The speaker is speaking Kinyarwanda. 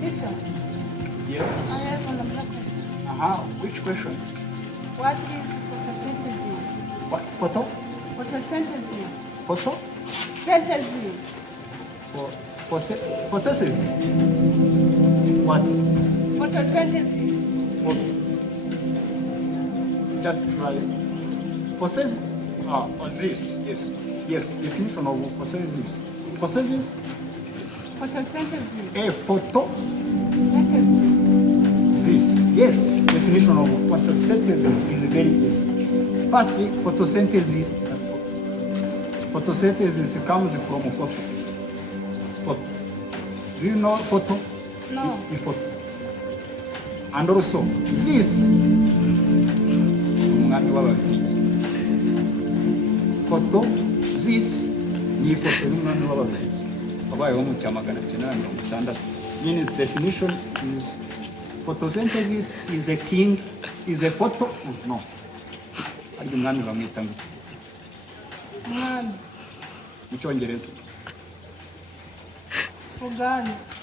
Teacher. Yes. I have another question. Which question? What is photosynthesis? What? Photo? Photosynthesis. Photo? Synthesis. Photosynthesis? What? Photosynthesis. Just try it. Photosynthesis? This. Yes. Yes. Definition of photosynthesis. Photosynthesis? Photosynthesis. Photo? Synthesis. This. Yes. Definition of photosynthesis is very easy. Firstly, photosynthesis. Photosynthesis comes from photo. Photo. Do you know photo? No. The photo. And also, this. Photo. This. Ni photo y'umwami w'ababyeyi. Wabayeho mu cya 1960. Means definition is photosynthesis is a king, is a photo. No. Ari umwami bamwita ngo. Mwami. Mu Cyongereza. Ruganzu.